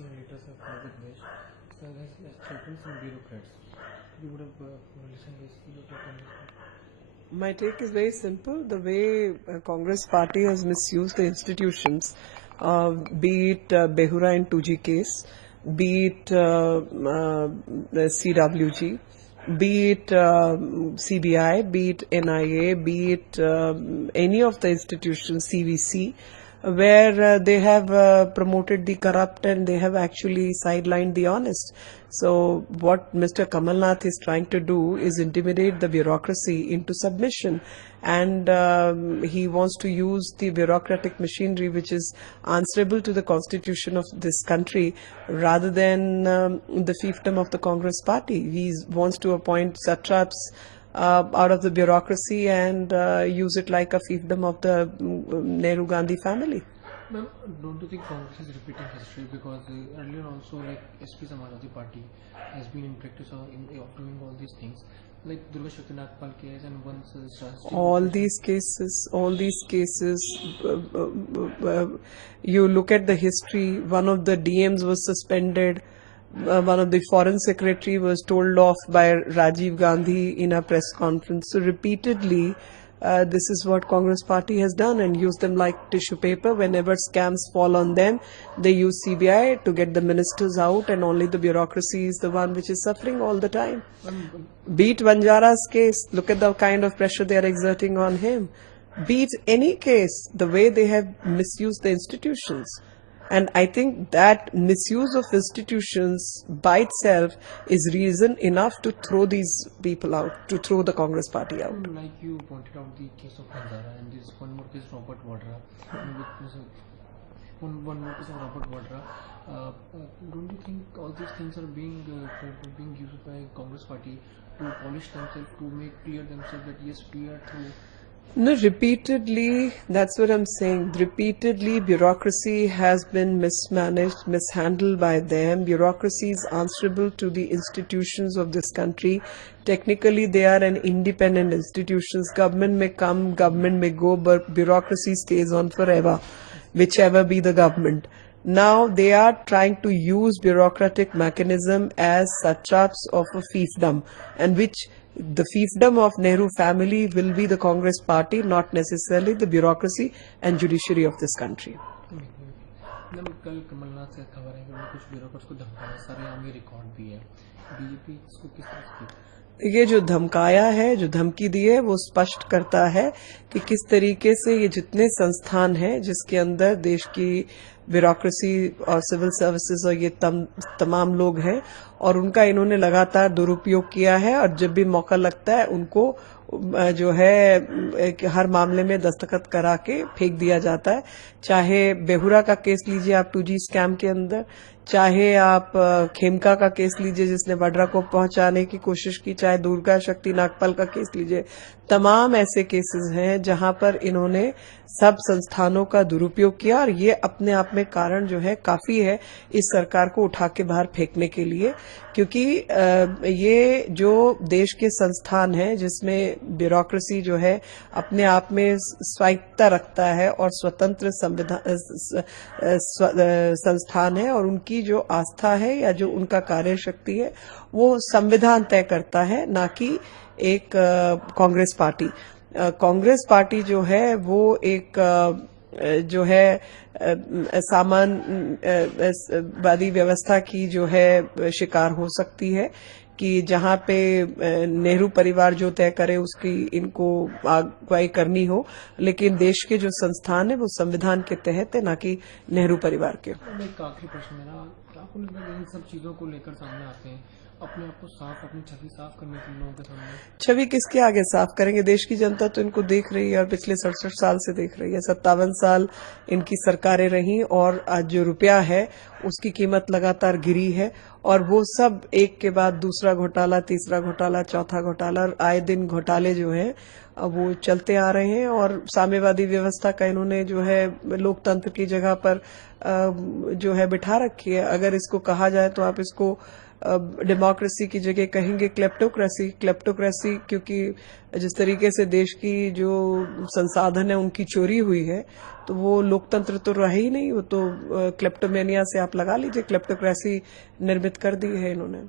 senior leaders of Bangladesh, so has threatened some bureaucrats. You would have listened to your take on this. My take is very simple. The way Congress party has misused the institutions, be it Behura and 2G case, be it the CWG, be it CBI, be it NIA, be it any of the institutions, CVC, where they have promoted the corrupt and they have actually sidelined the honest. So what Mr. Kamal Nath is trying to do is intimidate the bureaucracy into submission, and he wants to use the bureaucratic machinery which is answerable to the constitution of this country rather than the fiefdom of the Congress party. He wants to appoint satraps out of the bureaucracy and use it like a fiefdom of the Nehru Gandhi family. Ma'am, don't you think Congress is repeating history, because earlier also like SP Samajwadi Party has been in practice of doing all these things, like Durga Shakti Nagpal case and once all these cases, you look at the history. One of the DMs was suspended. One of the foreign secretary was told off by Rajiv Gandhi in a press conference. So repeatedly, this is what Congress party has done and used them like tissue paper. Whenever scams fall on them, they use CBI to get the ministers out, and only the bureaucracy is the one which is suffering all the time. Beat Vanjara's case, look at the kind of pressure they are exerting on him. Beat any case, the way they have misused the institutions. And I think that misuse of institutions by itself is reason enough to throw these people out, to throw the Congress party out. Like you pointed out the case of Vanjara, and this one more case Robert Vadra. One more case of Robert Vadra. Don't you think all these things are being used by Congress party to polish themselves, to make clear themselves that yes, we are through? No, repeatedly, that's what I'm saying. Repeatedly, bureaucracy has been mismanaged, mishandled by them. Bureaucracy is answerable to the institutions of this country. Technically, they are an independent institutions. Government may come, government may go, but bureaucracy stays on forever, whichever be the government. Now, they are trying to use bureaucratic mechanism as satraps of a fiefdom, and which the fiefdom of Nehru family will be the Congress party, not necessarily the bureaucracy and judiciary of this country. कल कमलनाथ से खबर है कि उन्होंने कुछ bureaucrats को धमकाया, सारे आगे रिकॉर्ड भी है। बीजेपी इसको किस तरह से? ये जो धमकाया है, जो धमकी दी है, वो स्पष्ट करता है कि किस तरीके से ये जितने संस्थान हैं जिसके अंदर देश की ब्यूरोक्रेसी और सिविल सर्विसेज और ये तमाम लोग हैं, और उनका इन्होंने लगातार दुरुपयोग किया है, और जब भी मौका लगता है उनको जो है हर मामले में दस्तखत करा के फेंक दिया जाता है। चाहे बेहुरा का केस लीजिए आप 2G स्कैम के अंदर, चाहे आप खेमका का केस लीजिए जिसने वाड्रा को पहुंचाने की कोशिश की, चाहे दुर्गा शक्ति नागपाल का केस लीजिए, तमाम ऐसे केसेस हैं जहां पर इन्होंने सब संस्थानों का दुरुपयोग किया, और ये अपने आप में कारण जो है काफी है इस सरकार को उठा के बाहर फेंकने के लिए, क्योंकि ये जो देश के संस्थान हैं जिसमें ब्यूरोक्रेसी जो है अपने आप में स्वायत्तता रखता है और स्वतंत्र संस्थान है, और उनकी जो आस्था है या जो उनका कार्य शक्ति है वो संविधान तय करता है, ना कि एक कांग्रेस पार्टी। कांग्रेस पार्टी जो है वो एक जो है सामंतवादी व्यवस्था की जो है शिकार हो सकती है, कि जहां पे नेहरू परिवार जो तय करे उसकी इनको अगुवाई करनी हो, लेकिन देश के जो संस्थान है वो संविधान के तहत है, ना कि नेहरू परिवार के। एक आखिरी प्रश्न मेरा, आपको लगता है इन सब चीजों को लेकर सामने आते हैं, अपने आप को साफ, अपनी छवि साफ करने के लोगों के सामने? छवि किसके आगे साफ करेंगे? देश की जनता तो इनको देख रही है और पिछले 67 साल से देख रही है। 57 साल इनकी सरकारें रहीं, और आज जो रुपया है उसकी कीमत लगातार गिरी है, और वो सब एक के बाद दूसरा घोटाला, तीसरा घोटाला, चौथा घोटाला, और आए दिन घोटाले जो हैं वो चलते आ रहे हैं। और साम्यवादी व्यवस्था का इन्होंने जो है लोकतंत्र की जगह पर जो है बिठा रखी है। अगर इसको कहा जाए तो आप इसको डेमोक्रेसी की जगह कहेंगे क्लेप्टोक्रेसी, क्योंकि जिस तरीके से देश की जो संसाधन है उनकी चोरी हुई है, तो वो लोकतंत्र तो रहा ही नहीं, वो तो क्लेप्टोमेनिया से आप लगा लीजिए, क्लेप्टोक्रेसी निर्मित कर दी है इन्होंने।